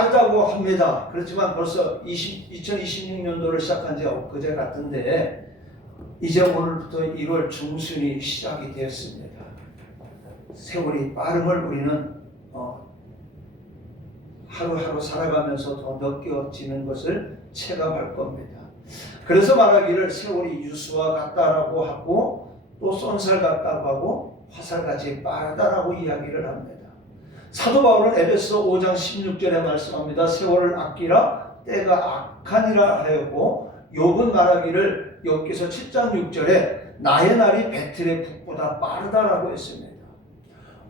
빠르다고 합니다. 그렇지만 벌써 2026년도를 시작한 지 엊그제 같은데 이제 오늘부터 1월 중순이 시작이 되었습니다. 세월이 빠름을 우리는 하루하루 살아가면서 더 느껴지는 것을 체감할 겁니다. 그래서 말하기를 세월이 유수와 같다라고 하고 또 쏜살 같다고 하고 화살같이 빠르다라고 이야기를 합니다. 사도 바울은 에베소 5장 16절에 말씀합니다. 세월을 아끼라 때가 악하니라 하였고, 욥은 말하기를 욥기서 7장 6절에 나의 날이 베틀의 북보다 빠르다라고 했습니다.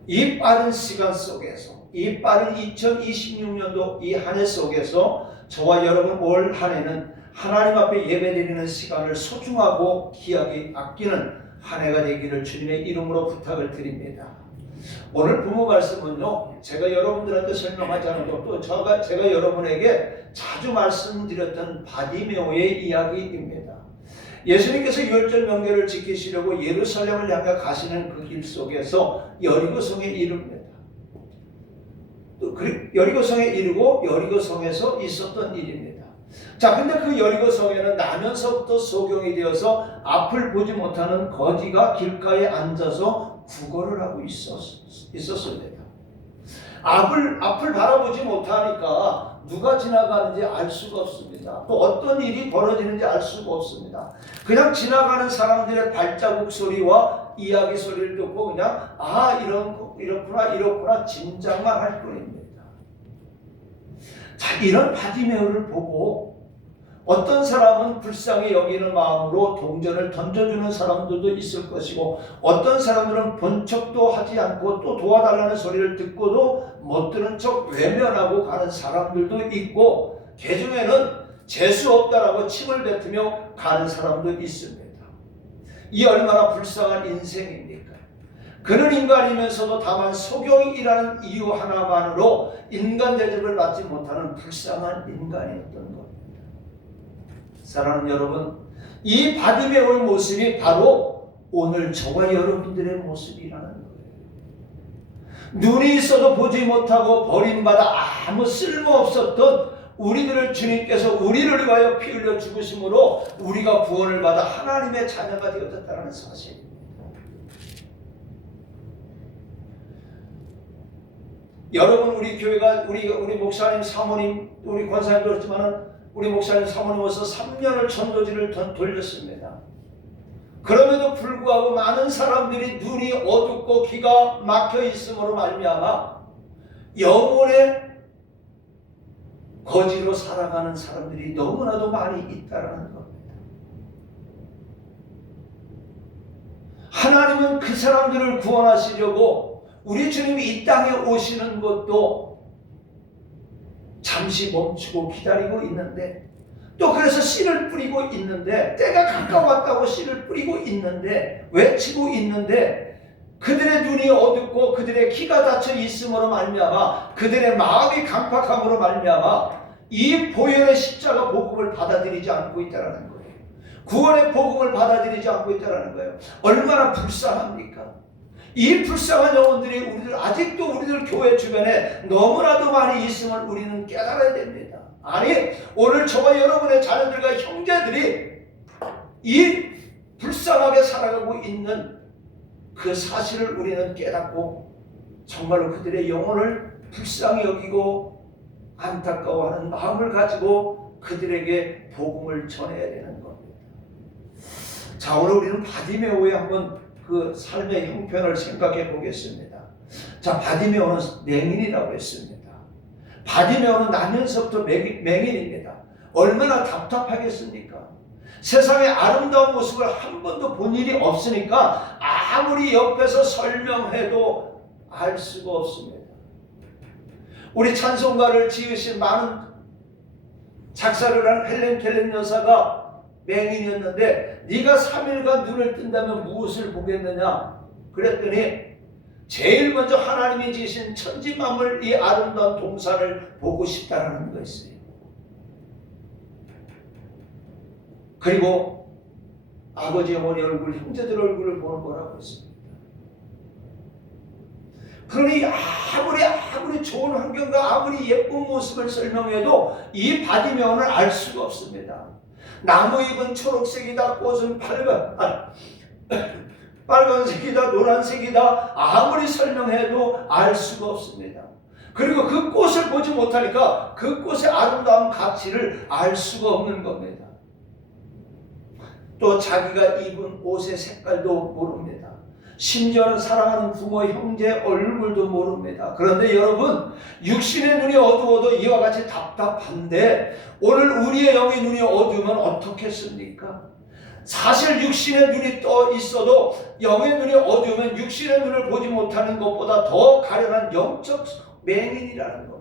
이 빠른 시간 속에서, 이 빠른 2026년도 이 한 해 속에서 저와 여러분 올 한 해는 하나님 앞에 예배드리는 시간을 소중하고 귀하게 아끼는 한 해가 되기를 주님의 이름으로 부탁을 드립니다. 오늘 부모 말씀은요, 제가 여러분들한테 설명하지 않아도 또 제가 여러분에게 자주 말씀드렸던 바디메오의 이야기입니다. 예수님께서 유월절 명절을 지키시려고 예루살렘을 향해 가시는 그 길 속에서 여리고성에 이릅니다. 또 여리고성에 이르고 여리고성에서 있었던 일입니다. 자, 근데 그 여리고성에는 나면서부터 소경이 되어서 앞을 보지 못하는 거지가 길가에 앉아서 구걸을 하고 있었습니다. 앞을 바라보지 못하니까 누가 지나가는지 알 수가 없습니다. 또 어떤 일이 벌어지는지 알 수가 없습니다. 그냥 지나가는 사람들의 발자국 소리와 이야기 소리를 듣고 그냥 이렇구나 짐작만 할 뿐입니다. 자, 이런 바디메오를 보고 어떤 사람은 불쌍히 여기는 마음으로 동전을 던져주는 사람들도 있을 것이고, 어떤 사람들은 본 척도 하지 않고 또 도와달라는 소리를 듣고도 못 들은 척 외면하고 가는 사람들도 있고, 개중에는 재수 없다라고 침을 뱉으며 가는 사람도 있습니다. 이 얼마나 불쌍한 인생입니까? 그는 인간이면서도 다만 소경이라는 이유 하나만으로 인간 대접을 받지 못하는 불쌍한 인간이었던 겁니다. 사랑하는 여러분, 이 바디메오의 모습이 바로 오늘 저와 여러분들의 모습이라는 거예요. 눈이 있어도 보지 못하고 버림받아 아무 쓸모없었던 우리들을 주님께서 우리를 위하여 피 흘려 죽으심으로 우리가 구원을 받아 하나님의 자녀가 되어졌다는 사실입니다. 여러분, 우리 교회가 우리 목사님, 사모님, 우리 권사님도 그렇지만은 우리 목사님 사모님으로서 3년을 전도지를 돌렸습니다. 그럼에도 불구하고 많은 사람들이 눈이 어둡고 귀가 막혀 있음으로 말미암아 영혼의 거지로 살아가는 사람들이 너무나도 많이 있다는 겁니다. 하나님은 그 사람들을 구원하시려고 우리 주님이 이 땅에 오시는 것도 잠시 멈추고 기다리고 있는데, 또 그래서 씨를 뿌리고 있는데, 때가 가까웠다고 씨를 뿌리고 있는데, 외치고 있는데, 그들의 눈이 어둡고 그들의 귀가 닫혀 있음으로 말미암아, 그들의 마음이 강팍함으로 말미암아 이 보혈의 십자가 복음을 받아들이지 않고 있다는 거예요. 구원의 복음을 받아들이지 않고 있다는 거예요. 얼마나 불쌍합니까? 이 불쌍한 영혼들이 아직도 우리들 교회 주변에 너무나도 많이 있음을 우리는 깨달아야 됩니다. 아니, 오늘 저와 여러분의 자녀들과 형제들이 이 불쌍하게 살아가고 있는 그 사실을 우리는 깨닫고 정말로 그들의 영혼을 불쌍히 여기고 안타까워하는 마음을 가지고 그들에게 복음을 전해야 되는 겁니다. 자, 오늘 우리는 바디메오의 한번 그 삶의 형편을 생각해 보겠습니다. 자, 바디메오는 맹인이라고 했습니다. 바디메오는 나면서부터 맹인입니다. 얼마나 답답하겠습니까? 세상의 아름다운 모습을 한 번도 본 일이 없으니까 아무리 옆에서 설명해도 알 수가 없습니다. 우리 찬송가를 지으신 많은 작사를 한 헬렌 켈러 여사가 맹인이었는데, 네가 3일간 눈을 뜬다면 무엇을 보겠느냐 그랬더니 제일 먼저 하나님이 지으신 천지 만물 이 아름다운 동산을 보고 싶다라는 거였어요. 그리고 아버지 어머니 얼굴, 형제들 얼굴을 보는 거라고 했습니다. 그러니 아무리 좋은 환경과 아무리 예쁜 모습을 설명해도 이 바디메오는 알 수가 없습니다. 나무 잎은 초록색이다, 꽃은 빨간색이다, 노란색이다, 아무리 설명해도 알 수가 없습니다. 그리고 그 꽃을 보지 못하니까 그 꽃의 아름다운 가치를 알 수가 없는 겁니다. 또 자기가 입은 옷의 색깔도 모릅니다. 심지어는 사랑하는 부모, 형제 얼굴도 모릅니다. 그런데 여러분, 육신의 눈이 어두워도 이와 같이 답답한데 오늘 우리의 영의 눈이 어두우면 어떻겠습니까? 사실 육신의 눈이 떠 있어도 영의 눈이 어두우면 육신의 눈을 보지 못하는 것보다 더 가련한 영적 맹인이라는 겁니다.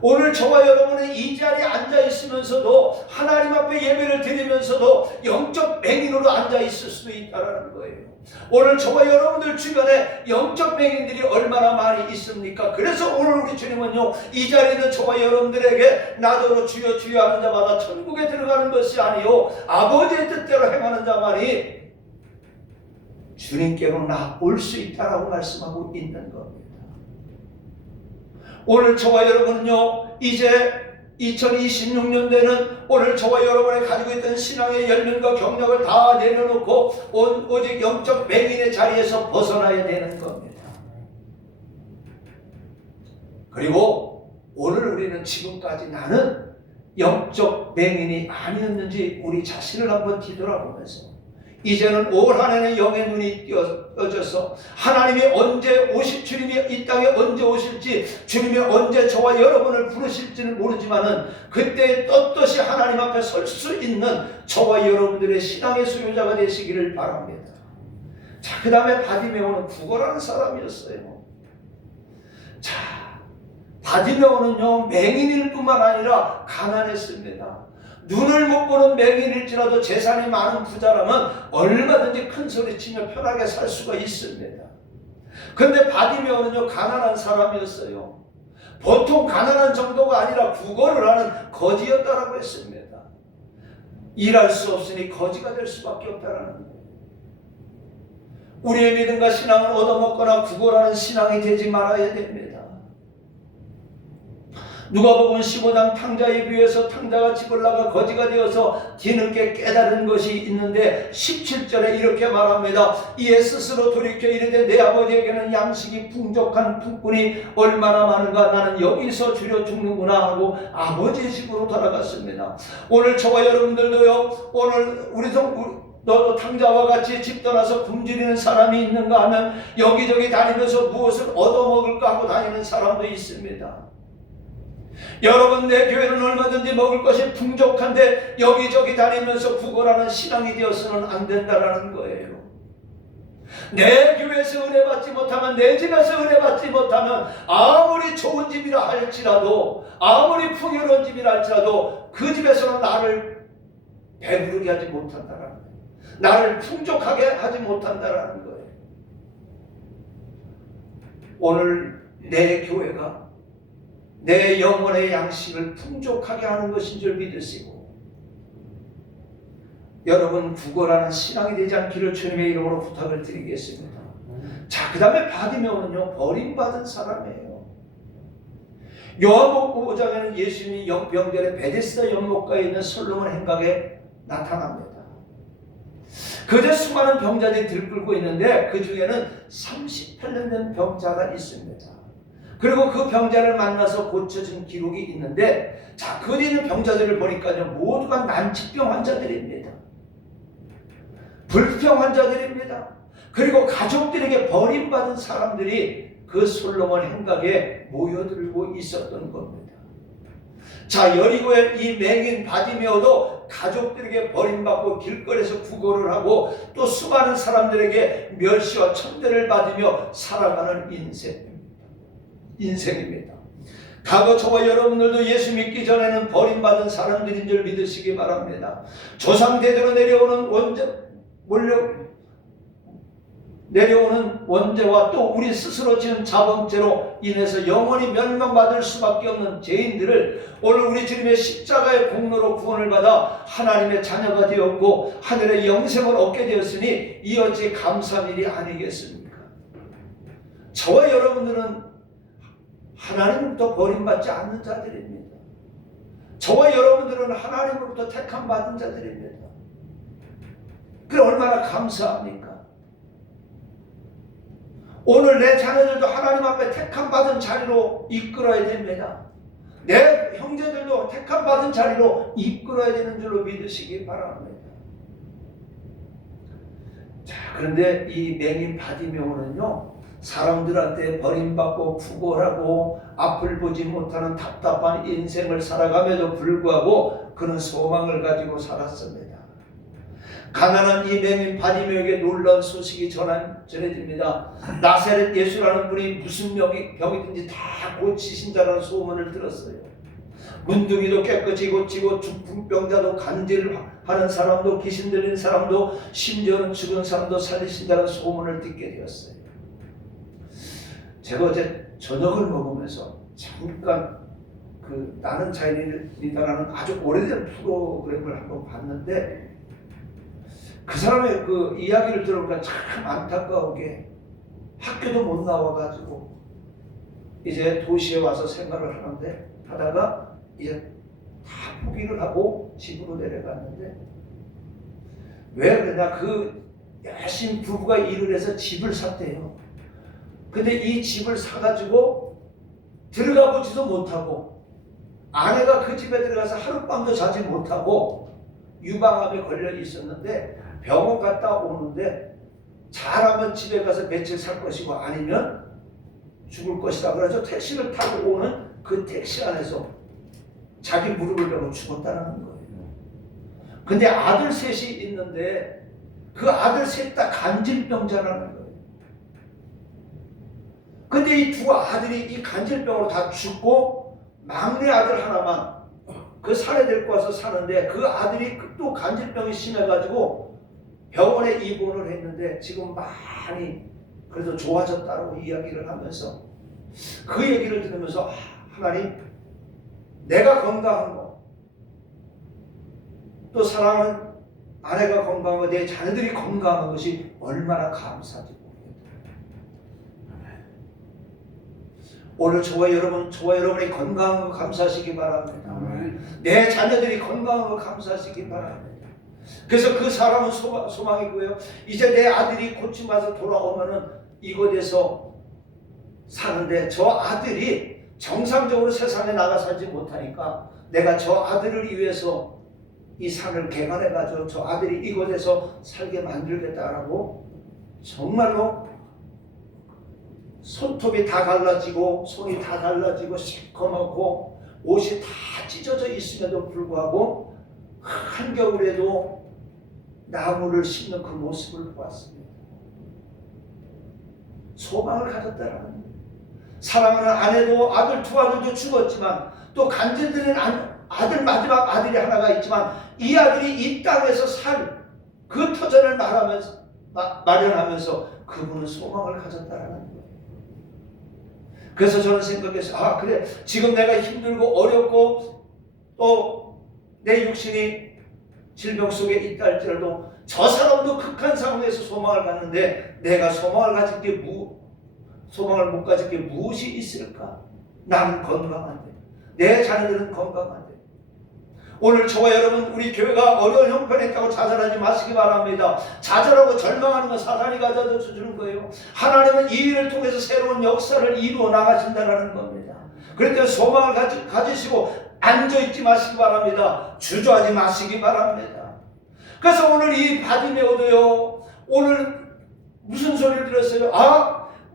오늘 저와 여러분은 이 자리에 앉아 있으면서도 하나님 앞에 예배를 드리면서도 영적 맹인으로 앉아 있을 수도 있다는 거예요. 오늘 저와 여러분들 주변에 영적 맹인들이 얼마나 많이 있습니까? 그래서 오늘 우리 주님은요, 이 자리에 있는 저와 여러분들에게 나더러 주여 주여 하는 자마다 천국에 들어가는 것이 아니요 아버지의 뜻대로 행하는 자만이 주님께로 올 수 있다라고 말씀하고 있는 겁니다. 오늘 저와 여러분은요, 이제 2026년도에는 오늘 저와 여러분이 가지고 있던 신앙의 열면과 경력을 다 내려놓고 오직 영적 맹인의 자리에서 벗어나야 되는 겁니다. 그리고 오늘 우리는 지금까지 나는 영적 맹인이 아니었는지 우리 자신을 한번 뒤돌아보면서 이제는 올 한해는 영의 눈이 띄어져서 하나님이 언제 주님이 이 땅에 언제 오실지, 주님이 언제 저와 여러분을 부르실지는 모르지만은 그때 떳떳이 하나님 앞에 설 수 있는 저와 여러분들의 신앙의 소유자가 되시기를 바랍니다. 자, 그 다음에 바디메오는 구걸하는 사람이었어요. 자, 바디메오는요, 맹인일 뿐만 아니라 가난했습니다. 눈을 못 보는 맹인일지라도 재산이 많은 부자라면 얼마든지 큰 소리치며 편하게 살 수가 있습니다. 그런데 바디메오는요, 가난한 사람이었어요. 보통 가난한 정도가 아니라 구걸을 하는 거지였다라고 했습니다. 일할 수 없으니 거지가 될 수밖에 없다라는 거예요. 우리의 믿음과 신앙은 얻어먹거나 구걸하는 신앙이 되지 말아야 됩니다. 누가복음 15장 탕자에 비해서 탕자가 집을 나가 거지가 되어서 뒤늦게 깨달은 것이 있는데 17절에 이렇게 말합니다. 이에 스스로 돌이켜 이르되 내 아버지에게는 양식이 풍족한 품꾼이 얼마나 많은가, 나는 여기서 주려 죽는구나 하고 아버지의 집으로 돌아갔습니다. 오늘 저와 여러분들도요, 오늘 너도 탕자와 같이 집 떠나서 굶주리는 사람이 있는가 하면 여기저기 다니면서 무엇을 얻어먹을까 하고 다니는 사람도 있습니다. 여러분, 내 교회는 얼마든지 먹을 것이 풍족한데 여기저기 다니면서 구걸하는 신앙이 되어서는 안 된다라는 거예요. 내 교회에서 은혜 받지 못하면, 내 집에서 은혜 받지 못하면 아무리 좋은 집이라 할지라도, 아무리 풍요로운 집이라 할지라도 그 집에서는 나를 배부르게 하지 못한다라는 거예요. 나를 풍족하게 하지 못한다라는 거예요. 오늘 내 교회가 내 영혼의 양식을 풍족하게 하는 것인 줄 믿으시고, 여러분 구걸하는 신앙이 되지 않기를 주님의 이름으로 부탁을 드리겠습니다. 자, 그 다음에 바디메오는요, 버림받은 사람이에요. 요한복음 5장에는 예수님이 명절에 베데스다 연못가에 있는 솔로몬 행각에 나타납니다. 그저 수많은 병자들이 들끓고 있는데 그 중에는 38년 된 병자가 있습니다. 그리고 그 병자를 만나서 고쳐진 기록이 있는데, 자, 거기 있는 병자들을 보니까요, 모두가 난치병 환자들입니다. 불평 환자들입니다. 그리고 가족들에게 버림받은 사람들이 그 솔로몬 행각에 모여들고 있었던 겁니다. 자, 여리고의 이 맹인 바디메오도 가족들에게 버림받고 길거리에서 구걸을 하고 또 수많은 사람들에게 멸시와 천대를 받으며 살아가는 인생입니다. 과거 저와 여러분들도 예수 믿기 전에는 버림받은 사람들인 줄 믿으시기 바랍니다. 조상대대로 내려오는 원죄와 또 우리 스스로 지은 자범죄로 인해서 영원히 멸망받을 수밖에 없는 죄인들을 오늘 우리 주님의 십자가의 공로로 구원을 받아 하나님의 자녀가 되었고 하늘의 영생을 얻게 되었으니 이 어찌 감사한 일이 아니겠습니까? 저와 여러분들은 하나님으로부터 버림받지 않는 자들입니다. 저와 여러분들은 하나님으로부터 택함 받은 자들입니다. 그래 얼마나 감사합니까? 오늘 내 자녀들도 하나님 앞에 택함 받은 자리로 이끌어야 됩니다. 내 형제들도 택함 받은 자리로 이끌어야 되는 줄로 믿으시기 바랍니다. 자, 그런데 이 맹인 바디메오는요, 사람들한테 버림받고 부고하고 앞을 보지 못하는 답답한 인생을 살아감에도 불구하고 그는 소망을 가지고 살았습니다. 가난한 이 맹인 바디메오에게 놀라운 소식이 전해집니다. 나사렛 예수라는 분이 무슨 병이든지 다 고치신다는 소문을 들었어요. 문둥이도 깨끗이 고치고 중풍병자도 간질하는 사람도 귀신 들린 사람도 심지어는 죽은 사람도 살리신다는 소문을 듣게 되었어요. 제가 어제 저녁을 먹으면서 잠깐 나는 자연이다라는 아주 오래된 프로그램을 한번 봤는데 그 사람의 그 이야기를 들어보니까 참 안타까우게 학교도 못 나와가지고 이제 도시에 와서 생활을 하다가 이제 다 포기를 하고 집으로 내려갔는데 왜 그러냐, 열심히 부부가 일을 해서 집을 샀대요. 근데 이 집을 사가지고 들어가 보지도 못하고 아내가 그 집에 들어가서 하룻밤도 자지 못하고 유방암에 걸려 있었는데 병원 갔다 오는데 잘하면 집에 가서 며칠 살 것이고 아니면 죽을 것이다. 그래서 택시를 타고 오는 그 택시 안에서 자기 무릎을 베고 죽었다는 거예요. 근데 아들 셋이 있는데 그 아들 셋 다 간질병자라는 거예요. 근데 이 두 아들이 이 간질병으로 다 죽고 막내 아들 하나만 그 산에 데리고 와서 사는데 그 아들이 또 간질병이 심해가지고 병원에 입원을 했는데 지금 많이 그래도 좋아졌다고 이야기를 하면서 그 얘기를 들으면서 하나님, 내가 건강한 거, 또 사랑하는 아내가 건강한 거, 내 자녀들이 건강한 것이 얼마나 감사하지 모르겠다. 오늘 저와 여러분이 건강한 거 감사하시기 바랍니다. 내 자녀들이 건강한 거 감사하시기 바랍니다. 그래서 그 사람은 소망이고요. 이제 내 아들이 고침받아서 돌아오면은 이곳에서 사는데 저 아들이 정상적으로 세상에 나가 살지 못하니까 내가 저 아들을 위해서 이 산을 개간해가지고 저 아들이 이곳에서 살게 만들겠다라고 정말로 손톱이 다 갈라지고 손이 다 갈라지고 시커멓고 옷이 다 찢어져 있음에도 불구하고 한겨울에도 나무를 심는 그 모습을 보았습니다. 소망을 가졌다라는 거예요. 사랑하는 아내도 두 아들도 죽었지만 또 간질들은 아들 마지막 아들이 하나가 있지만 이 아들이 이 땅에서 살 그 터전을 마련하면서 그분은 소망을 가졌다라는 거예요. 그래서 저는 생각했어요. 그래, 지금 내가 힘들고 어렵고 또 내 육신이 질병 속에 있다 할지라도 저 사람도 극한 상황에서 소망을 갖는데 내가 소망을 못 가질 게 무엇이 있을까? 나는 건강한데, 내 자녀들은 건강한데. 오늘 저와 여러분, 우리 교회가 어려운 형편에 있다고 좌절하지 마시기 바랍니다. 좌절하고 절망하는 건 사단이 가져다 주는 거예요. 하나님은 이 일을 통해서 새로운 역사를 이루어 나가신다는 겁니다. 그럴 때 소망을 가지시고 앉아있지 마시기 바랍니다. 주저하지 마시기 바랍니다. 그래서 오늘 이 바디메오도요, 오늘 무슨 소리를 들었어요?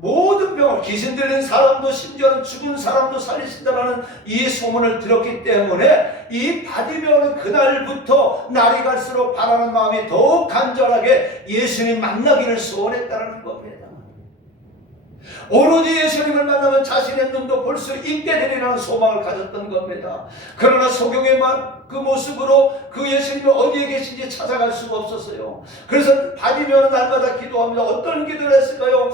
모든 병을, 귀신 들린 사람도 심지어는 죽은 사람도 살리신다라는 이 소문을 들었기 때문에 이 바디메오는 그날부터 날이 갈수록 바라는 마음이 더욱 간절하게 예수님 만나기를 소원했다는 겁니다. 오로지 예수님을 만나면 자신의 눈도 볼 수 있게 되리라는 소망을 가졌던 겁니다. 그러나 소경의 그 모습으로 그 예수님이 어디에 계신지 찾아갈 수가 없었어요. 그래서 바디메오는 날마다 기도합니다. 어떤 기도를 했을까요?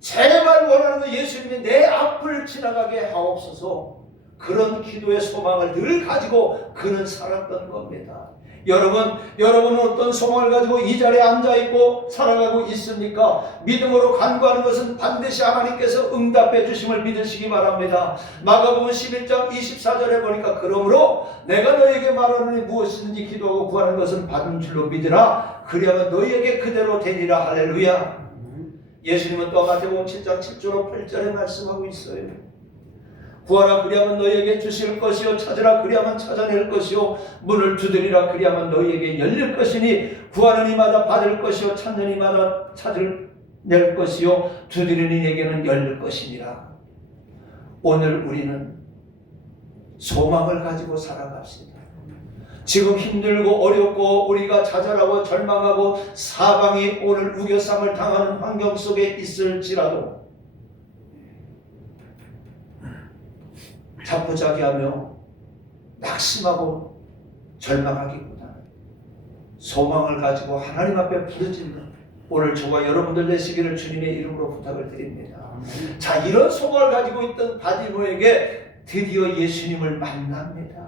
제발 원하는 예수님이 내 앞을 지나가게 하옵소서. 그런 기도의 소망을 늘 가지고 그는 살았던 겁니다. 여러분은 어떤 소망을 가지고 이 자리에 앉아있고 살아가고 있습니까? 믿음으로 간구하는 것은 반드시 하나님께서 응답해 주심을 믿으시기 바랍니다. 마가복음 11장 24절에 보니까 그러므로 내가 너에게 말하노니 무엇이든지 기도하고 구하는 것은 받은 줄로 믿으라. 그리하면 너희에게 그대로 되리라. 할렐루야. 예수님은 또 마태복음 7장 7절로 8절에 말씀하고 있어요. 구하라 그리하면 너희에게 주실 것이요 찾으라 그리하면 찾아낼 것이요 문을 두드리라 그리하면 너희에게 열릴 것이니 구하는 이마다 받을 것이요 찾는 이마다 찾을 것이요 두드리는 이에게는 열릴 것이니라. 오늘 우리는 소망을 가지고 살아갑시다. 지금 힘들고 어렵고 우리가 좌절하고 절망하고 사방이 오늘 우겨쌈을 당하는 환경 속에 있을지라도 자포자기하며 낙심하고 절망하기보다는 소망을 가지고 하나님 앞에 부르짖는 오늘 저와 여러분들 되시기를 주님의 이름으로 부탁을 드립니다. 자, 이런 소망을 가지고 있던 바디모에게 드디어 예수님을 만납니다.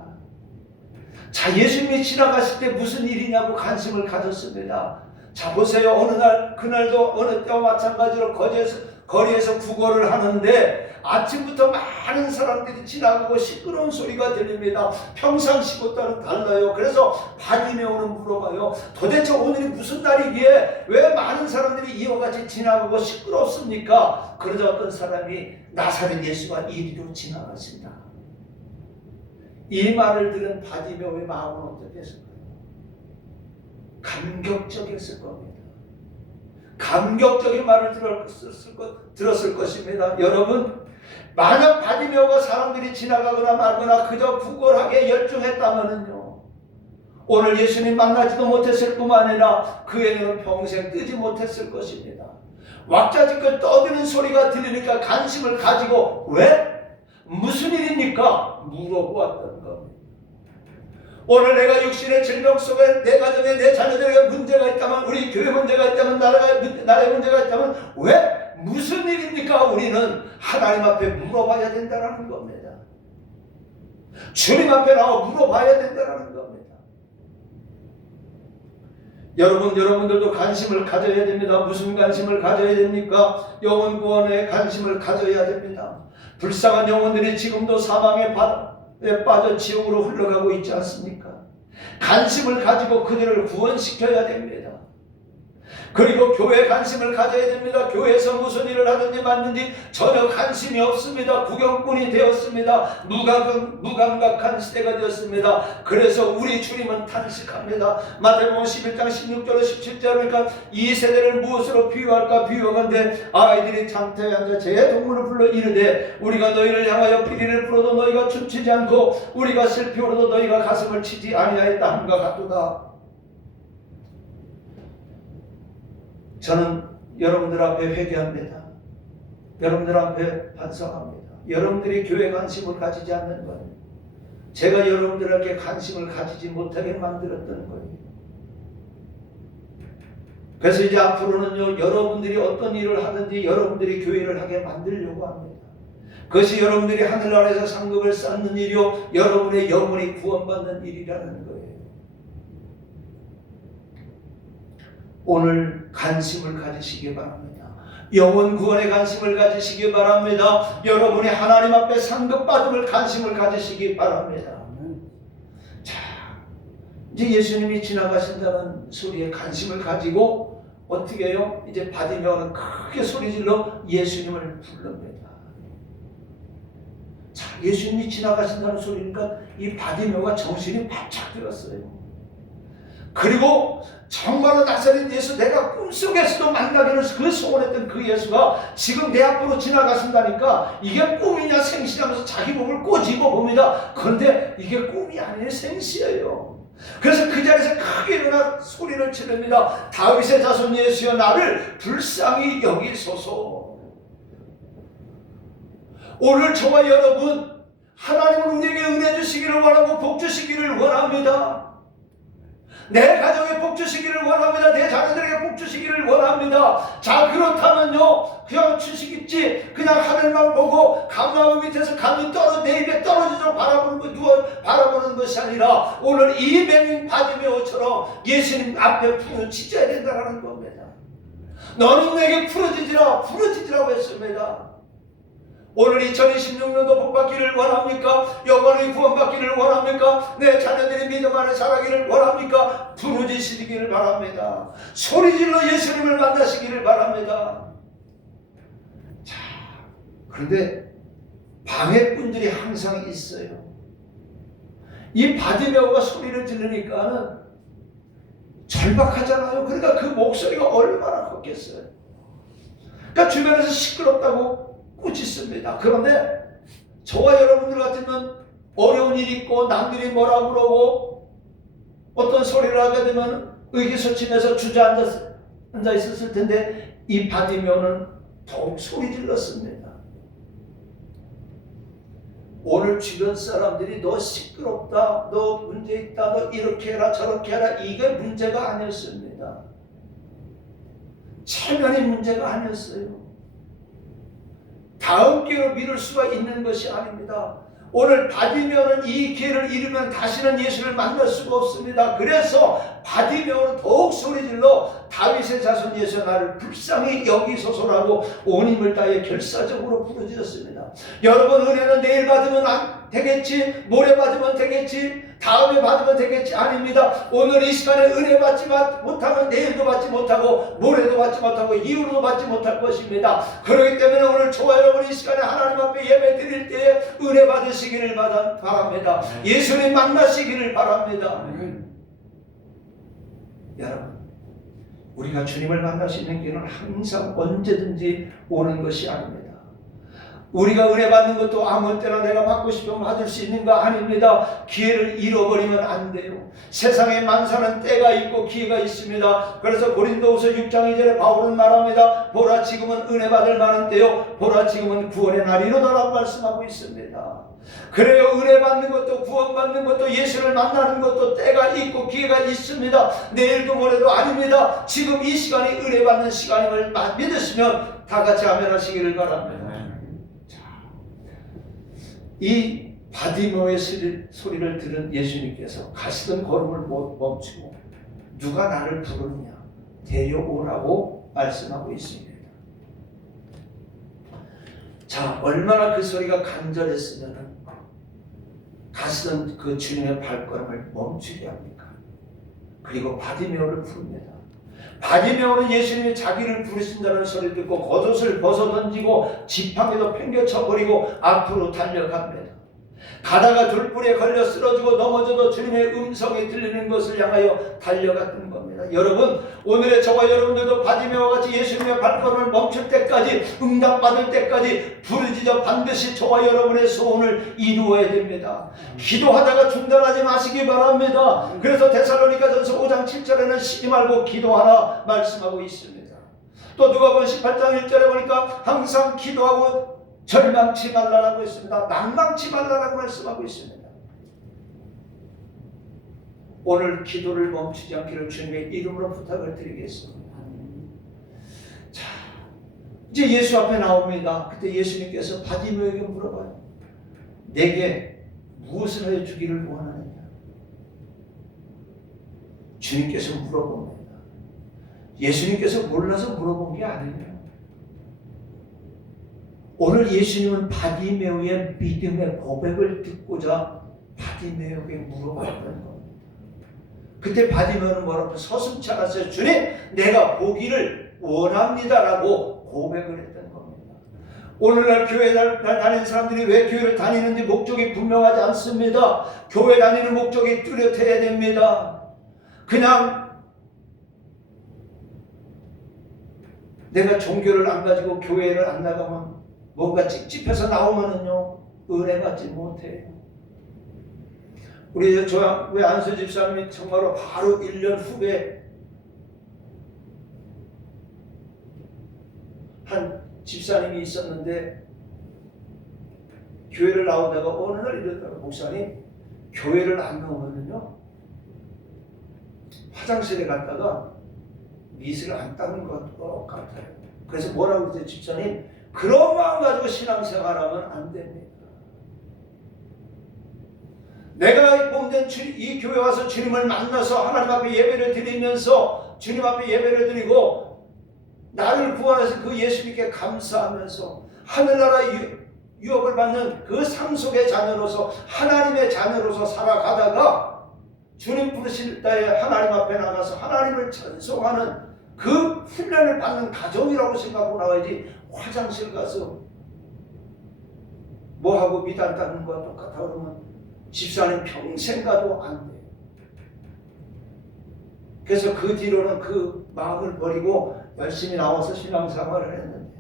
자, 예수님이 지나가실 때 무슨 일이냐고 관심을 가졌습니다. 자, 보세요. 어느 날 그날도 어느 때와 마찬가지로 거리에서 구걸을 하는데 아침부터 많은 사람들이 지나가고 시끄러운 소리가 들립니다. 평상시보다는 달라요. 그래서 바디메오는 물어봐요. 도대체 오늘이 무슨 날이기에 왜 많은 사람들이 이와 같이 지나가고 시끄럽습니까? 그러자 어떤 사람이 나사렛 예수가 이리로 지나갔습니다. 이 말을 들은 바디메오의 마음은 어떻겠을까요? 감격적이었을 겁니다. 감격적인 말을 들었을 것입니다. 여러분, 만약 바디메오가 사람들이 지나가거나 말거나 그저 구걸하게 열중했다면요, 오늘 예수님 만나지도 못했을 뿐만 아니라 그에게는 평생 뜨지 못했을 것입니다. 왁자지껄 떠드는 소리가 들리니까 관심을 가지고 왜? 무슨 일입니까? 물어보았던 겁니다. 오늘 내가 육신의 질병 속에 내 가정에 내 자녀들에게 문제가 있다면, 우리 교회 문제가 있다면, 나라의 문제가 있다면 왜? 무슨 일입니까? 우리는 하나님 앞에 물어봐야 된다는 겁니다. 주님 앞에 나와 물어봐야 된다는 겁니다. 여러분들도 관심을 가져야 됩니다. 무슨 관심을 가져야 됩니까? 영혼 구원에 관심을 가져야 됩니다. 불쌍한 영혼들이 지금도 사망의 바다에 빠져 지옥으로 흘러가고 있지 않습니까? 관심을 가지고 그들을 구원시켜야 됩니다. 그리고 교회에 관심을 가져야 됩니다. 교회에서 무슨 일을 하든지 맞는지 전혀 관심이 없습니다. 구경꾼이 되었습니다. 무감각한 시대가 되었습니다. 그래서 우리 주님은 탄식합니다. 마태복음 11장 16절로 17절에 보니까 이 세대를 무엇으로 비유할까? 비유하건대 아이들이 장터에 앉아 제 동물을 불러 이르되 우리가 너희를 향하여 피리를 불어도 너희가 춤추지 않고 우리가 슬피 울어도 너희가 가슴을 치지 아니하였다 함과 같도다. 저는 여러분들 앞에 회개합니다. 여러분들 앞에 반성합니다. 여러분들이 교회 관심을 가지지 않는 거예요. 제가 여러분들에게 관심을 가지지 못하게 만들었던 거예요. 그래서 이제 앞으로는요, 여러분들이 어떤 일을 하든지 여러분들이 교회를 하게 만들려고 합니다. 그것이 여러분들이 하늘나라에서 상급을 쌓는 일이요, 여러분의 영혼이 구원받는 일이라는 거예요. 오늘 관심을 가지시기 바랍니다. 영혼 구원에 관심을 가지시기 바랍니다. 여러분이 하나님 앞에 상급받음을 관심을 가지시기 바랍니다. 자, 이제 예수님이 지나가신다는 소리에 관심을 가지고 어떻게 해요? 이제 바디메오는 크게 소리질러 예수님을 부릅니다. 자, 예수님이 지나가신다는 소리니까 이 바디메오가 정신이 바짝 들었어요. 그리고 정말로 나사렛 예수, 내가 꿈속에서도 만나기를 그 소원했던 그 예수가 지금 내 앞으로 지나가신다니까 이게 꿈이냐 생시냐면서 자기 몸을 꼬집어 봅니다. 그런데 이게 꿈이 아니에요, 생시예요. 그래서 그 자리에서 크게 일어나 소리를 지릅니다. 다윗의 자손 예수여, 나를 불쌍히 여기소서. 오늘 저와 여러분, 하나님은 우리에게 은혜 주시기를 원하고 복 주시기를 원합니다. 내 가정에 복 주시기를 원합니다. 내 자녀들에게 복 주시기를 원합니다. 자, 그렇다면요, 그냥 주시겠지, 그냥 하늘만 보고 감나무 밑에서 감이 내 입에 떨어지도록 바라보는 원하는 것이 아니라 오늘 이 맹인 바디메오처럼 예수님 앞에 부르짖어야 된다는 겁니다. 너는 내게 부르짖으라고 했습니다. 오늘 2026년도 복받기를 원합니까? 영원히 구원받기를 원합니까? 내 자녀들이 믿음 안에 살아가기를 원합니까? 부르짖으시기를 바랍니다. 소리질러 예수님을 만나시기를 바랍니다. 자, 그런데 방해꾼들이 항상 있어요. 이 바디메오가 소리를 지르니까는 절박하잖아요. 그러니까 그 목소리가 얼마나 컸겠어요. 그러니까 주변에서 시끄럽다고 꾸짖습니다. 그런데 저와 여러분들 같으면 어려운 일이 있고 남들이 뭐라 그러고 어떤 소리를 하게 되면 의기소침해서 주저앉아 있었을 텐데 이 바디메오는 더욱 소리 질렀습니다. 오늘 주변 사람들이 너 시끄럽다, 너 문제 있다, 너 이렇게 해라 저렇게 해라, 이게 문제가 아니었습니다. 체면이 문제가 아니었어요. 다음 기회로 미룰 수가 있는 것이 아닙니다. 오늘 바디메오는 이 기회를 잃으면 다시는 예수를 만날 수가 없습니다. 그래서 바디메오는 더욱 소리질러 다윗의 자손 예수여 나를 불쌍히 여기소서라고 온 힘을 다해 결사적으로 부르짖었습니다. 여러분, 은혜는 내일 받으면 안 되겠지, 모레 받으면 되겠지, 다음에 받으면 되겠지, 아닙니다. 오늘 이 시간에 은혜 받지 못하면 내일도 받지 못하고 모레도 받지 못하고 이후로도 받지 못할 것입니다. 그렇기 때문에 오늘 저와 여러분 이 시간에 하나님 앞에 예배 드릴 때에 은혜 받으시기를 바랍니다. 예수님 만나시기를 바랍니다. 여러분, 우리가 주님을 만날 수 있는 기회는 항상 언제든지 오는 것이 아닙니다. 우리가 은혜 받는 것도 아무 때나 내가 받고 싶으면 받을 수 있는 거 아닙니다. 기회를 잃어버리면 안 돼요. 세상에 만사는 때가 있고 기회가 있습니다. 그래서 고린도후서 6장 2절에 바울은 말합니다. 보라 지금은 은혜 받을 만한 때요, 보라 지금은 구원의 날이로다라고 말씀하고 있습니다. 그래요, 은혜 받는 것도 구원 받는 것도 예수를 만나는 것도 때가 있고 기회가 있습니다. 내일도 모레도 아닙니다. 지금 이 시간이 은혜 받는 시간임을 믿으시면 다 같이 아멘하시기를 바랍니다. 이 바디메오의 소리를 들은 예수님께서 가시던 걸음을 멈추고 누가 나를 부르느냐 데려오라고 말씀하고 있습니다. 자, 얼마나 그 소리가 간절했으면 가시던 그 주님의 발걸음을 멈추게 합니까? 그리고 바디메오를 부릅니다. 바디메오는 예수님이 자기를 부르신다는 소리를 듣고 겉옷을 벗어던지고 지팡이도 팽개쳐버리고 앞으로 달려갑니다. 가다가 돌불에 걸려 쓰러지고 넘어져도 주님의 음성이 들리는 것을 향하여 달려갔던 겁니다. 여러분, 오늘의 저와 여러분들도 바디메오와 같이 예수님의 발걸음을 멈출 때까지, 응답받을 때까지 부르짖어 반드시 저와 여러분의 소원을 이루어야 됩니다. 기도하다가 중단하지 마시기 바랍니다. 그래서 데살로니가전서 5장 7절에는 쉬지 말고 기도하라 말씀하고 있습니다. 또 누가복음 18장 1절에 보니까 항상 기도하고 절망치 말라라고 했습니다. 낭망치 말라라고 말씀하고 있습니다. 오늘 기도를 멈추지 않기를 주님의 이름으로 부탁을 드리겠습니다. 자, 이제 예수 앞에 나옵니다. 그때 예수님께서 바디메오에게 물어봐요. 내게 무엇을 하여 주기를 원하느냐? 주님께서 물어봅니다. 예수님께서 몰라서 물어본 게 아니에요. 오늘 예수님은 바디메오의 믿음의 고백을 듣고자 바디메오에게 물어봤던 겁니다. 그때 바디메오는 뭐라고 서슴지 않았어요. 주님, 내가 보기를 원합니다라고 고백을 했던 겁니다. 오늘날 교회 다니는 사람들이 왜 교회를 다니는지 목적이 분명하지 않습니다. 교회 다니는 목적이 뚜렷해야 됩니다. 그냥 내가 종교를 안 가지고 교회를 안 나가면 뭔가 찝찝해서 나오면은요, 은혜 받지 못해요. 우리 왜 안수 집사님이 정말로 바로 1년 후에 한 집사님이 있었는데 교회를 나오다가 어느 날 이랬다가 목사님, 교회를 안 나오면은요, 화장실에 갔다가 미스를 안 닦는 것 같아요. 그래서 뭐라고 그랬어요? 집사님, 그런 마음 가지고 신앙생활하면 안 됩니다. 내가 오픈된 이 교회 와서 주님을 만나서 하나님 앞에 예배를 드리면서 주님 앞에 예배를 드리고 나를 구원하신 그 예수님께 감사하면서 하늘나라 유업을 받는 그 삶 속의 자녀로서 하나님의 자녀로서 살아가다가 주님 부르실 때에 하나님 앞에 나가서 하나님을 찬송하는 그 훈련을 받는 가정이라고 생각하고 나가야지, 화장실 가서 뭐하고 미달 닦는 거와 똑같아 그러면 집사님 평생 가도 안 돼. 그래서 그 뒤로는 그 마음을 버리고 열심히 나와서 신앙생활을 했는데,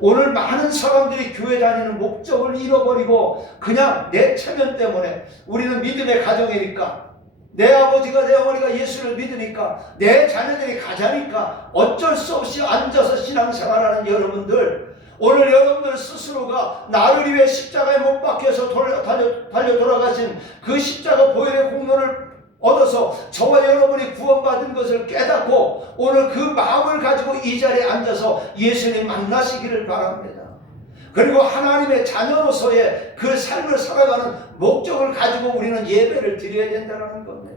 오늘 많은 사람들이 교회 다니는 목적을 잃어버리고 그냥 내 체면 때문에, 우리는 믿음의 가정이니까, 내 아버지가 내 어머니가 예수를 믿으니까, 내 자녀들이 가자니까 어쩔 수 없이 앉아서 신앙생활하는 여러분들, 오늘 여러분들 스스로가 나를 위해 십자가에 못 박혀서 달려 돌아가신 그 십자가 보혈의 공로를 얻어서 저와 여러분이 구원받은 것을 깨닫고 오늘 그 마음을 가지고 이 자리에 앉아서 예수님 만나시기를 바랍니다. 그리고 하나님의 자녀로서의 그 삶을 살아가는 목적을 가지고 우리는 예배를 드려야 된다는 겁니다.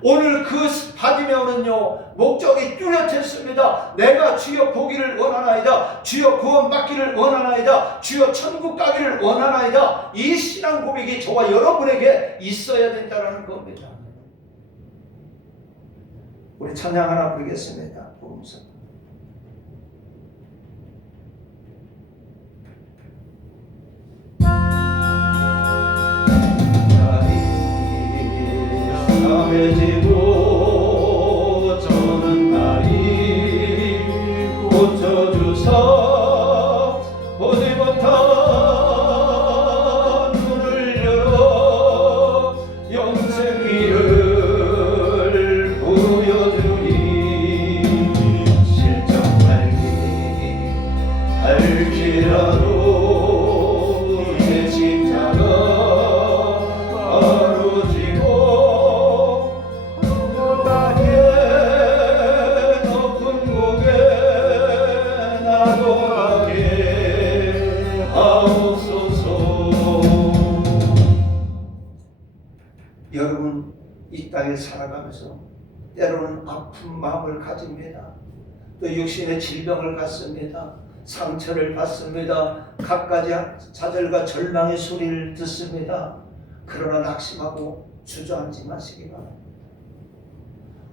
오늘 그 바디메오는요, 목적이 뚜렷했습니다. 내가 주여 보기를 원하나이다, 주여 구원받기를 원하나이다, 주여 천국 가기를 원하나이다. 이 신앙 고백이 저와 여러분에게 있어야 된다는 겁니다. 우리 찬양 하나 부르겠습니다. 부르면서 지고 저는 나이 고쳐주사 보지 못한 눈을 열어 영생 길을 보여주니 실정달리 할지라도 내 십자가 여러분 이 땅에 살아가면서 때로는 아픈 마음을 가집니다. 또 육신의 질병을 갖습니다. 상처를 받습니다. 갖가지 좌절과 절망의 소리를 듣습니다. 그러나 낙심하고 주저앉지 마시기 바랍니다.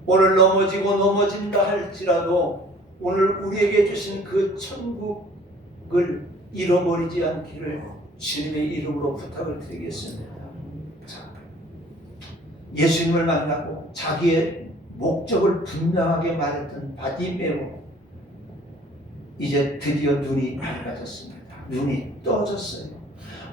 오늘 넘어진다 할지라도 오늘 우리에게 주신 그 천국을 잃어버리지 않기를 주님의 이름으로 부탁을 드리겠습니다. 예수님을 만나고 자기의 목적을 분명하게 말했던 바디메오, 이제 드디어 눈이 밝아졌습니다. 눈이 떠졌어요.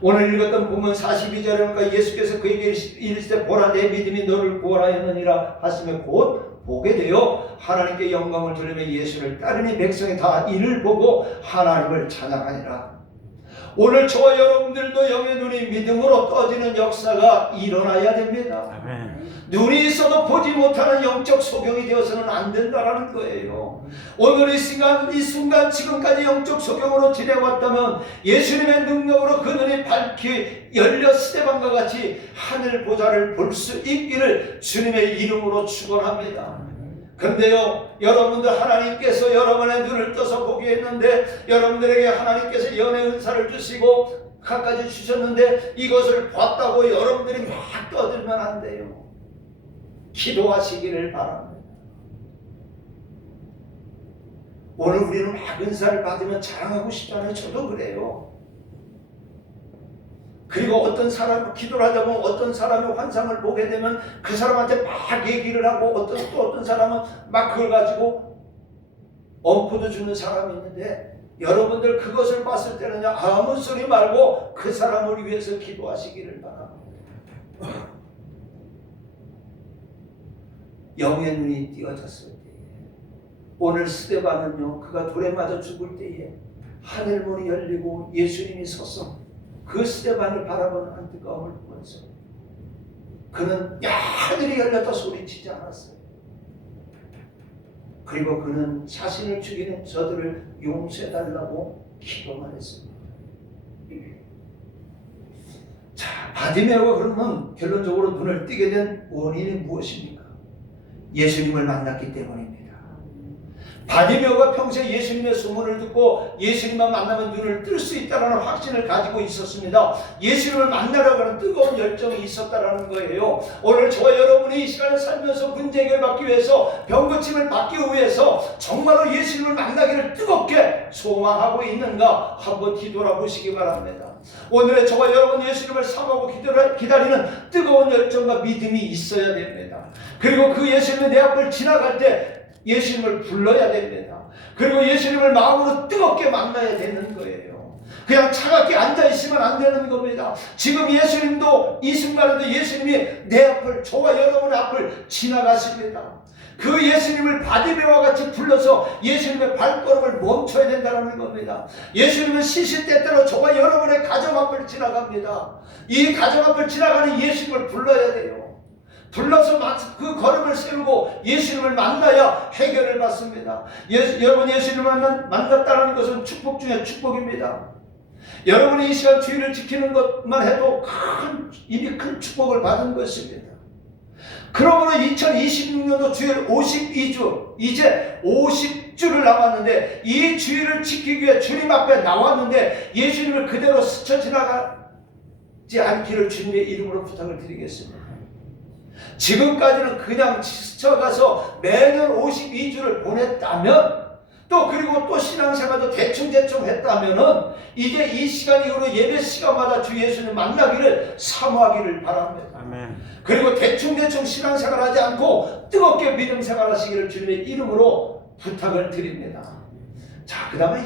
오늘 읽었던 본문 42절에 예수께서 그에게 이르시되 보라 내 믿음이 너를 구원하였느니라 하시며 곧 보게 되어 하나님께 영광을 돌리며 예수를 따르니 백성이 다 이를 보고 하나님을 찬양하니라. 오늘 저와 여러분들도 영의 눈이 믿음으로 떠지는 역사가 일어나야 됩니다. 아멘. 눈이 있어도 보지 못하는 영적 소경이 되어서는 안 된다는 거예요. 오늘 이 순간 지금까지 영적 소경으로 지내왔다면 예수님의 능력으로 그 눈이 밝히 열려 스데반과 같이 하늘 보좌를 볼 수 있기를 주님의 이름으로 축원합니다. 그런데요, 여러분들 하나님께서 여러분의 눈을 떠서 보게 했는데, 여러분들에게 하나님께서 연애 은사를 주시고 갖가지 주셨는데 이것을 봤다고 여러분들이 막 떠들면 안 돼요. 기도하시기를 바랍니다. 오늘 우리는 막 은사를 받으면 자랑하고 싶잖아요. 저도 그래요. 그리고 어떤 사람 기도를 하다 보면 어떤 사람의 환상을 보게 되면 그 사람한테 막 얘기를 하고 어떤 사람은 막 그걸 가지고 엄포도 주는 사람이 있는데, 여러분들 그것을 봤을 때는 아무 소리 말고 그 사람을 위해서 기도하시기를 바랍니다. 영의 눈이 띄어졌을 때에, 오늘 스데반은요, 그가 돌에 맞아 죽을 때에 하늘문이 열리고 예수님이 서서 그 스데반을 바라보는 안타까움을 보면서 그는 야 하늘이 열렸다 소리치지 않았어요. 그리고 그는 자신을 죽이는 저들을 용서해달라고 기도만 했습니다. 자, 바디메오가 그러면 결론적으로 눈을 뜨게 된 원인이 무엇입니까? 예수님을 만났기 때문입니다. 바디메오가 평소에 예수님의 소문을 듣고 예수님만 만나면 눈을 뜰 수 있다는 확신을 가지고 있었습니다. 예수님을 만나려고 하는 뜨거운 열정이 있었다는 거예요. 오늘 저와 여러분이 이 시간을 살면서 문제 해결받기 위해서, 병고침을 받기 위해서 정말로 예수님을 만나기를 뜨겁게 소망하고 있는가 한번 뒤돌아보시기 바랍니다. 오늘의 저와 여러분 예수님을 사모하고 기다리는 뜨거운 열정과 믿음이 있어야 됩니다. 그리고 그 예수님이 내 앞을 지나갈 때 예수님을 불러야 됩니다. 그리고 예수님을 마음으로 뜨겁게 만나야 되는 거예요. 그냥 차갑게 앉아있으면 안 되는 겁니다. 지금 예수님도 이 순간에도 예수님이 내 앞을, 저와 여러분의 앞을 지나가십니다. 그 예수님을 바디메오와 같이 불러서 예수님의 발걸음을 멈춰야 된다는 겁니다. 예수님은 시시때때로 저와 여러분의 가정 앞을 지나갑니다. 이 가정 앞을 지나가는 예수님을 불러야 돼요. 불러서 그 걸음을 세우고 예수님을 만나야 해결을 받습니다. 여러분 예수님을 만났다는 것은 축복 중에 축복입니다. 여러분이 이 시간 주일을 지키는 것만 해도 이미 큰 축복을 받은 것입니다. 그러므로 2026년도 주일 52주, 이제 50주를 남았는데 이 주일을 지키기 위해 주님 앞에 나왔는데 예수님을 그대로 스쳐 지나가지 않기를 주님의 이름으로 부탁을 드리겠습니다. 지금까지는 그냥 스쳐가서 매년 52주를 보냈다면, 또 그리고 또 신앙생활도 대충 했다면은 이제 이 시간 이후로 예배 시간마다 주 예수님 만나기를 사모하기를 바랍니다. 아멘. 그리고 대충 신앙생활하지 않고 뜨겁게 믿음 생활하시기를 주님의 이름으로 부탁을 드립니다. 자, 그 다음에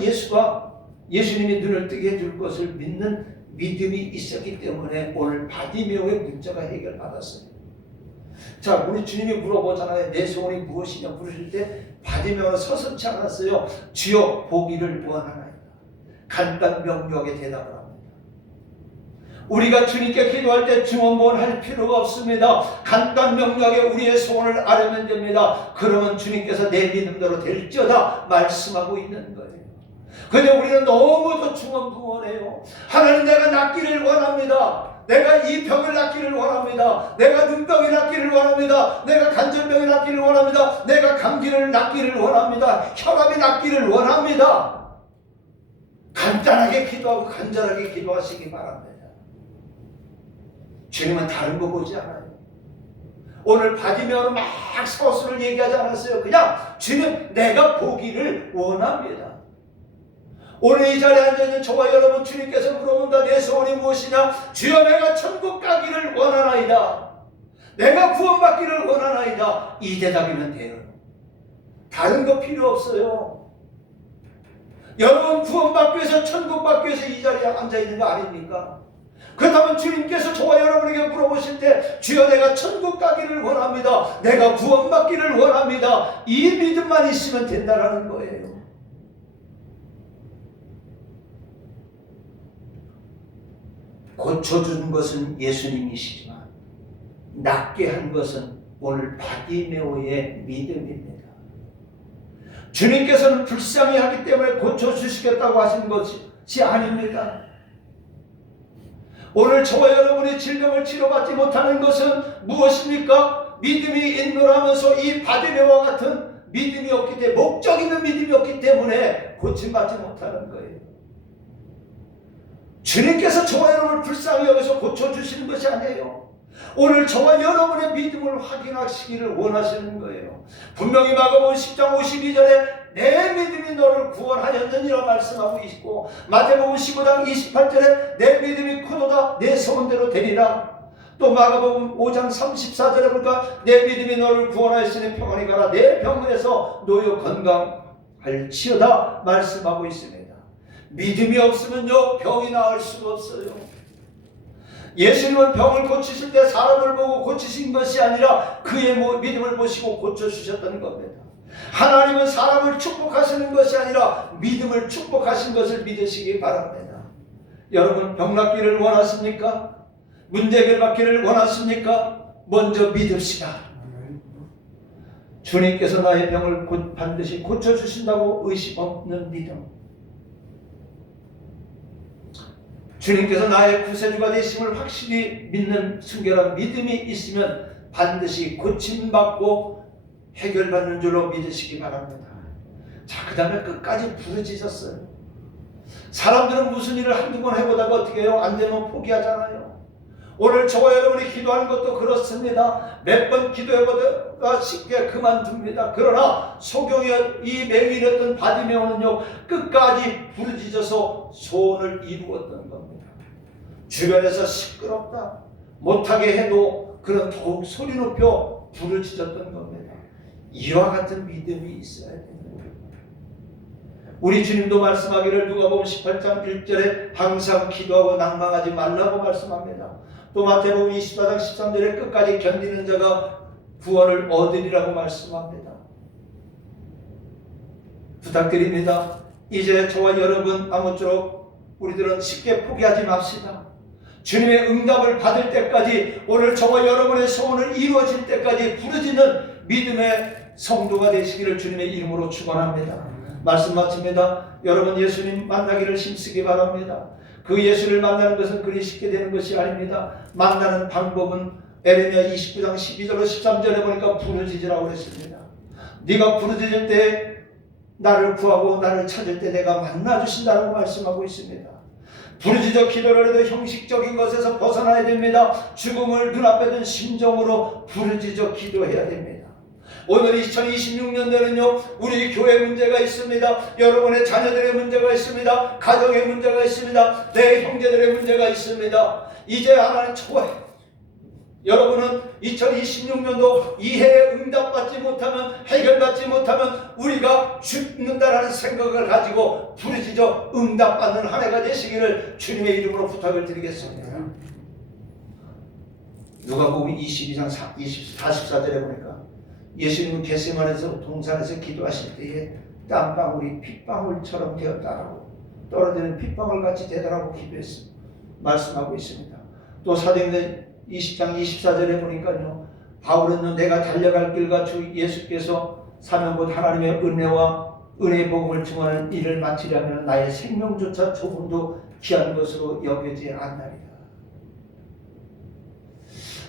예수님이 눈을 뜨게 해줄 것을 믿는 믿음이 있었기 때문에 오늘 바디메오의 문제가 해결받았어요. 자, 우리 주님이 물어보잖아요. 내 소원이 무엇이냐 물으실 때 바디메오는 서슴지 않았어요. 주여 보기를 원하나이다. 간단 명료하게 대답을 합니다. 우리가 주님께 기도할 때 중언부언할 필요가 없습니다. 간단 명료하게 우리의 소원을 아뢰면 됩니다. 그러면 주님께서 내 믿음대로 될지어다 말씀하고 있는 거예요. 근데 우리는 너무도 중언부언해요. 하나님, 내가 낫기를 원합니다. 내가 이 병을 낫기를 원합니다. 내가 눈병이 낫기를 원합니다. 내가 관절병이 낫기를 원합니다. 내가 감기를 낫기를 원합니다. 혈압이 낫기를 원합니다. 간단하게 기도하고 간절하게 기도하시기 바랍니다. 주님은 다른 거 보지 않아요. 오늘 바디메오는 막 서술을 얘기하지 않았어요. 그냥 주님, 내가 보기를 원합니다. 오늘 이 자리에 앉아있는 저와 여러분, 주님께서 물어본다. 내 소원이 무엇이냐? 주여, 내가 천국 가기를 원하나이다. 내가 구원받기를 원하나이다. 이 대답이면 돼요. 다른 거 필요 없어요. 여러분 구원받기 위해서, 천국 받기 위해서 이 자리에 앉아있는 거 아닙니까? 그렇다면 주님께서 저와 여러분에게 물어보실 때 주여, 내가 천국 가기를 원합니다. 내가 구원받기를 원합니다. 이 믿음만 있으면 된다는 거예요. 고쳐준 것은 예수님이시지만 낫게 한 것은 오늘 바디메오의 믿음입니다. 주님께서는 불쌍히 하기 때문에 고쳐주시겠다고 하신 것이 아닙니다. 오늘 저와 여러분이 질병을 치료받지 못하는 것은 무엇입니까? 믿음이 인도하면서 이 바디메오와 같은 믿음이 없기 때문에, 목적 있는 믿음이 없기 때문에 고침받지 못하는 거예요. 주님께서 저와 여러분을 불쌍히 여기서 고쳐주시는 것이 아니에요. 오늘 저와 여러분의 믿음을 확인하시기를 원하시는 거예요. 분명히 마가복음 10장 52절에 내 믿음이 너를 구원하였느니라 말씀하고 있고, 마태복음 15장 28절에 내 믿음이 크도다, 내 소원대로 되리라. 또 마가복음 5장 34절에 보니까 내 믿음이 너를 구원하였으니 평안히 가라, 내 병에서 놓여 건강할지어다 말씀하고 있습니다. 믿음이 없으면요, 병이 나을 수가 없어요. 예수님은 병을 고치실 때 사람을 보고 고치신 것이 아니라 그의 믿음을 보시고 고쳐주셨다는 겁니다. 하나님은 사람을 축복하시는 것이 아니라 믿음을 축복하신 것을 믿으시기 바랍니다. 여러분, 병 낫기를 원하십니까? 문제 해결받기를 원하십니까? 먼저 믿읍시다. 주님께서 나의 병을 반드시 고쳐주신다고 의심 없는 믿음. 주님께서 나의 구세주가 되심을 확실히 믿는 순결한 믿음이 있으면 반드시 고침받고 해결받는 줄로 믿으시기 바랍니다. 자, 그 다음에 끝까지 부르짖었어요. 사람들은 무슨 일을 한두 번 해보다가 어떻게 해요? 안 되면 포기하잖아요. 오늘 저와 여러분이 기도하는 것도 그렇습니다. 몇 번 기도해보다가 쉽게 그만둡니다. 그러나 소경이 이 맹인이었던 바디메오는요, 끝까지 부르짖어서 소원을 이루었던 겁니다. 주변에서 시끄럽다 못하게 해도 그는 더욱 소리 높여 부르짖었던 겁니다. 이와 같은 믿음이 있어야 됩니다. 우리 주님도 말씀하기를 누가복음 18장 1절에 항상 기도하고 낭망하지 말라고 말씀합니다. 또 마태복음 24장 13절에 끝까지 견디는 자가 구원을 얻으리라고 말씀합니다. 부탁드립니다. 이제 저와 여러분 아무쪼록 우리들은 쉽게 포기하지 맙시다. 주님의 응답을 받을 때까지, 오늘 저와 여러분의 소원을 이루어질 때까지 부르짖는 믿음의 성도가 되시기를 주님의 이름으로 축원합니다. 말씀 마칩니다. 여러분 예수님 만나기를 힘쓰기 바랍니다. 그 예수를 만나는 것은 그리 쉽게 되는 것이 아닙니다. 만나는 방법은 에레미야 29장 12절로 13절에 보니까 부르짖으라고 그랬습니다. 네가 부르짖을 때 나를 구하고 나를 찾을 때 내가 만나주신다고 말씀하고 있습니다. 부르짖어 기도를 해도 형식적인 것에서 벗어나야 됩니다. 죽음을 눈앞에 둔 심정으로 부르짖어 기도해야 됩니다. 오늘 2026년도는요, 우리 교회 문제가 있습니다. 여러분의 자녀들의 문제가 있습니다. 가정의 문제가 있습니다. 내 형제들의 문제가 있습니다. 이제 하나님 여러분은 2026년도 이해에 응답받지 못하면, 해결받지 못하면 우리가 죽는다라는 생각을 가지고 부르짖어 응답받는 한 해가 되시기를 주님의 이름으로 부탁을 드리겠습니다. 누가복음 22장 44절에 보니까 예수님은 겟세마네에서 동산에서 기도하실 때에 땀방울이 핏방울처럼 되었다라고, 떨어지는 핏방울 같이 되더라고 기도했습니다. 말씀하고 있습니다. 또 사도행전 20장 24절에 보니까요, 바울은 내가 달려갈 길과 주 예수께서 사명곧 하나님의 은혜와 은혜의 복음을 증언하는 일을 마치려면 나의 생명조차 조금도 귀한 것으로 여겨지 않나리라.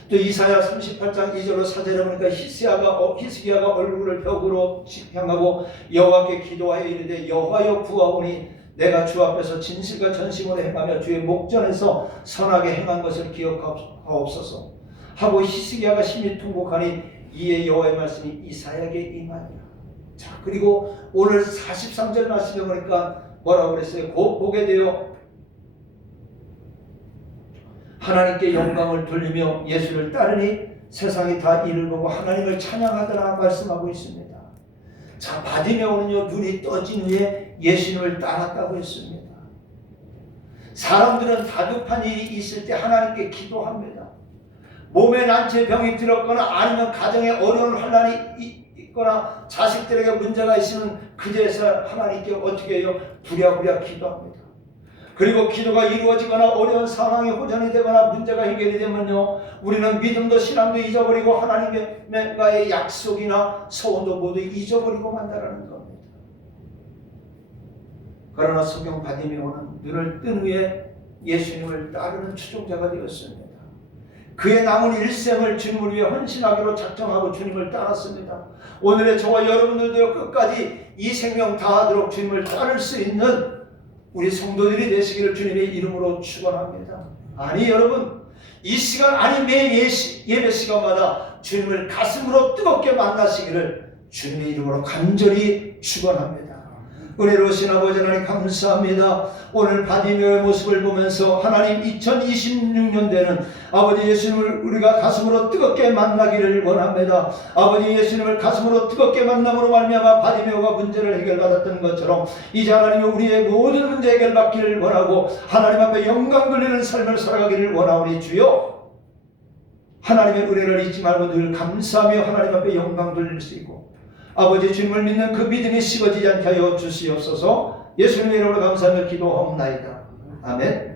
또 이사야 38장 2절로 4절에 보니까 히스기야가 얼굴을 벽으로 향하고 여호와께 기도하여 이르되 여호와여 구하오니 내가 주 앞에서 진실과 전심으로 행하며 주의 목전에서 선하게 행한 것을 기억하옵소서 하고 히스기야가 심히 통곡하니 이에 여호와의 말씀이 이사야에게 임하니라. 자, 그리고 오늘 43절 말씀에 보니까 뭐라고 그랬어요? 곧 보게 되어 하나님께 영광을 돌리며 예수를 따르니 세상이 다 이를 보고 하나님을 찬양하더라 말씀하고 있습니다. 자, 바디메오는요, 눈이 떠진 후에 예수님을 따랐다고 했습니다. 사람들은 다급한 일이 있을 때 하나님께 기도합니다. 몸에 난처 병이 들었거나 아니면 가정에 어려운 환난이 있거나 자식들에게 문제가 있으면 그제서 하나님께 어떻게 해요? 부랴부랴 기도합니다. 그리고 기도가 이루어지거나 어려운 상황이 호전이 되거나 문제가 해결이 되면요, 우리는 믿음도 신앙도 잊어버리고 하나님과의 약속이나 소원도 모두 잊어버리고 만다라는 겁니다. 그러나 소경 바디메오는 눈을 뜬 후에 예수님을 따르는 추종자가 되었습니다. 그의 남은 일생을 주님을 위해 헌신하기로 작정하고 주님을 따랐습니다. 오늘의 저와 여러분들도 끝까지 이 생명 다하도록 주님을 따를 수 있는 우리 성도들이 되시기를 주님의 이름으로 축원합니다. 아니 여러분, 이 시간 아니 매 예배 시간마다 주님을 가슴으로 뜨겁게 만나시기를 주님의 이름으로 간절히 축원합니다. 은혜로우신 아버지 하나님 감사합니다. 오늘 바디메오의 모습을 보면서 하나님 2026년대는 아버지 예수님을 우리가 가슴으로 뜨겁게 만나기를 원합니다. 아버지 예수님을 가슴으로 뜨겁게 만남으로 말미암아 바디메오가 문제를 해결받았던 것처럼 이제 하나님이 우리의 모든 문제 해결받기를 원하고 하나님 앞에 영광 돌리는 삶을 살아가기를 원하오니 주여, 하나님의 은혜를 잊지 말고 늘 감사하며 하나님 앞에 영광 돌릴 수 있고 아버지 주님을 믿는 그 믿음이 식어지지 않게 하여 주시옵소서. 예수님의 이름으로 감사하며 기도하옵나이다. 아멘.